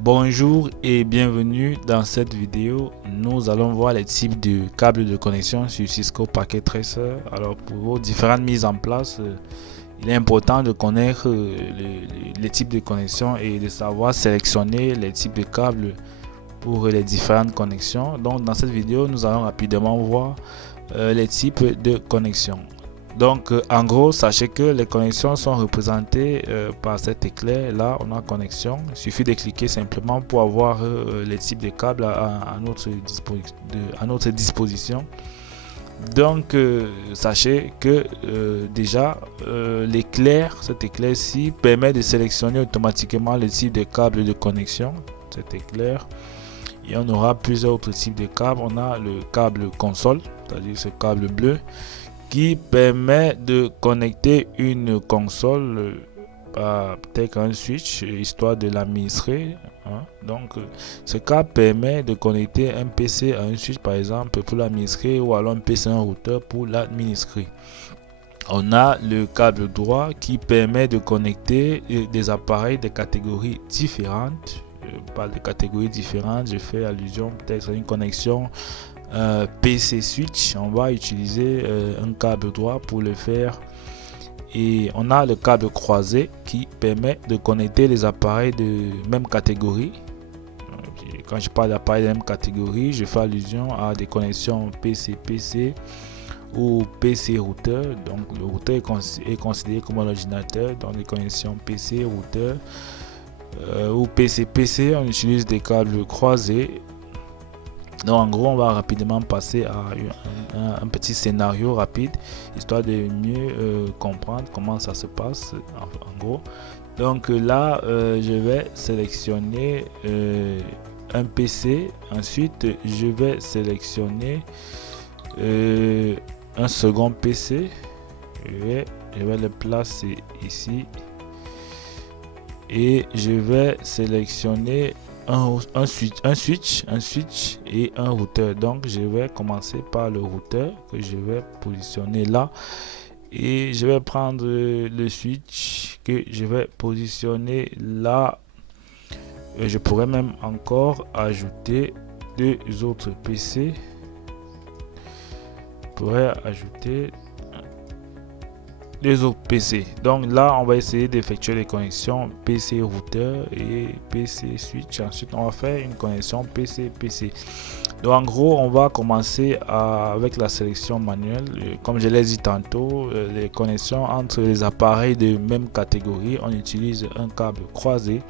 Bonjour et bienvenue dans cette vidéo. Nous allons voir les types de câbles de connexion sur Cisco Packet Tracer. Alors pour vos différentes mises en place, il est important de connaître les types de connexion et de savoir sélectionner les types de câbles pour les différentes connexions. Donc dans cette vidéo, nous allons rapidement voir les types de connexions. Donc en gros, sachez que les connexions sont représentées par cet éclair. Là, on a connexion. Il suffit de cliquer simplement pour avoir les types de câbles à notre disposition. Donc sachez que déjà l'éclair, cet éclair-ci permet de sélectionner automatiquement le type de câble de connexion. Cet éclair. Et on aura plusieurs autres types de câbles. On a le câble console, c'est-à-dire ce câble bleu, qui permet de connecter une console peut-être un switch histoire de l'administrer. Donc ce câble permet de connecter un PC à un switch par exemple pour l'administrer, ou alors un PC à un routeur pour l'administrer. On a le câble droit qui permet de connecter des appareils de catégories différentes. Je parle de catégories différentes, je fais allusion peut-être à une connexion PC switch. On va utiliser un câble droit pour le faire. Et on a le câble croisé qui permet de connecter les appareils de même catégorie. Quand je parle d'appareils de même catégorie, je fais allusion à des connexions PC-PC ou PC routeur. Donc le routeur est considéré comme un ordinateur. Dans les connexions PC routeur ou PC-PC, on utilise des câbles croisés. Donc en gros, on va rapidement passer à un petit scénario rapide, histoire de mieux comprendre comment ça se passe en gros. Donc là, je vais sélectionner un PC. Ensuite, je vais sélectionner un second PC. Je vais le placer ici. Et je vais sélectionner un switch et un routeur. Donc je vais commencer par le routeur que je vais positionner là, et je vais prendre le switch que je vais positionner là. Et je pourrais même encore ajouter deux autres PC. Je pourrais ajouter deux autres PC. Donc là, on va essayer d'effectuer les connexions PC routeur et PC switch. Ensuite, on va faire une connexion PC PC. Donc en gros, on va commencer avec la sélection manuelle. Comme je l'ai dit tantôt, les connexions entre les appareils de même catégorie, on utilise un câble croisé.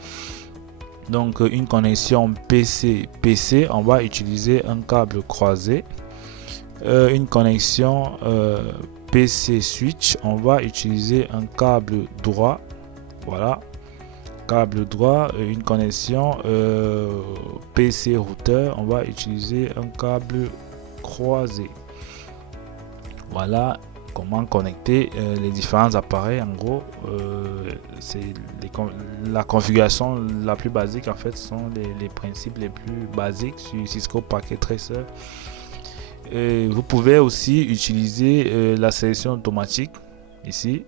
Donc une connexion PC PC, on va utiliser un câble croisé. Une connexion PC switch, on va utiliser un câble droit. Voilà, câble droit. Une connexion PC routeur, on va utiliser un câble croisé. Voilà comment connecter les différents appareils. En gros, c'est la configuration la plus basique. En fait, ce sont les principes les plus basiques sur Cisco Packet Tracer. Vous pouvez aussi utiliser la sélection automatique ici.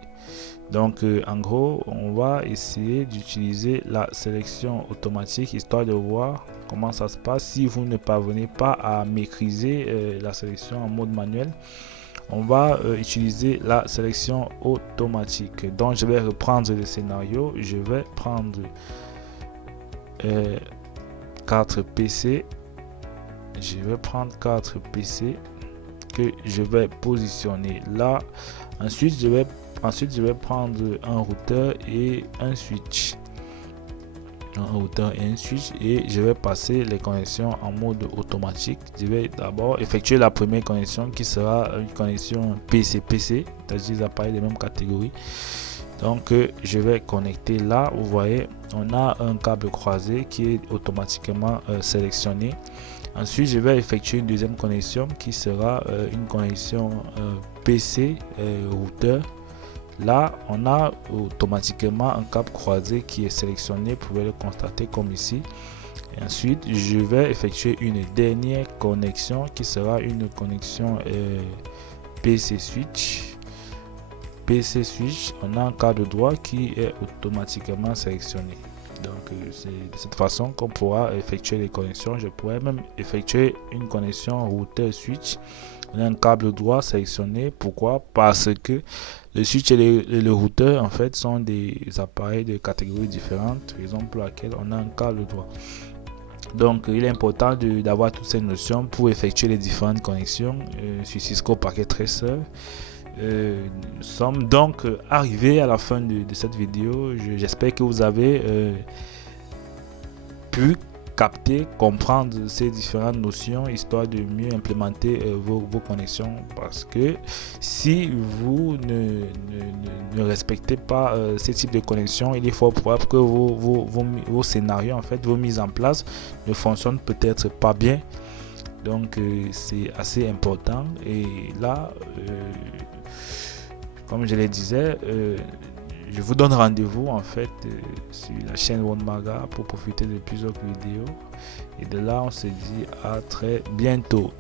Donc en gros, on va essayer d'utiliser la sélection automatique histoire de voir comment ça se passe. Si vous ne parvenez pas à maîtriser la sélection en mode manuel, on va utiliser la sélection automatique. Donc je vais reprendre le scénario. Je vais prendre 4 PC. Je vais prendre 4 PC que je vais positionner là. Ensuite, je vais prendre un routeur et un switch. Et je vais passer les connexions en mode automatique. Je vais d'abord effectuer la première connexion qui sera une connexion PC-PC, c'est-à-dire des appareils de même catégorie. Donc je vais connecter là. Vous voyez, on a un câble croisé qui est automatiquement sélectionné. Ensuite, je vais effectuer une deuxième connexion qui sera une connexion PC routeur. Là, on a automatiquement un câble croisé qui est sélectionné. Vous pouvez le constater comme ici. Et ensuite, je vais effectuer une dernière connexion qui sera une connexion PC switch. PC switch, on a un câble droit qui est automatiquement sélectionné. Donc c'est de cette façon qu'on pourra effectuer les connexions. Je pourrais même effectuer une connexion routeur switch. On a un câble droit sélectionné. Pourquoi? Parce que le switch et le routeur en fait sont des appareils de catégories différentes, raison pour laquelle on a un câble droit. Donc il est important d'avoir toutes ces notions pour effectuer les différentes connexions sur Cisco Packet Tracer. Nous sommes donc arrivés à la fin de cette vidéo. J'espère que vous avez pu capter, comprendre ces différentes notions, histoire de mieux implémenter vos connexions. Parce que si vous ne respectez pas ces types de connexions, il est fort probable que vos scénarios, en fait, vos mises en place ne fonctionnent peut-être pas bien. Donc c'est assez important. Et là, comme je le disais, je vous donne rendez-vous en fait sur la chaîne OneMaga pour profiter de plusieurs vidéos. Et de là, on se dit à très bientôt.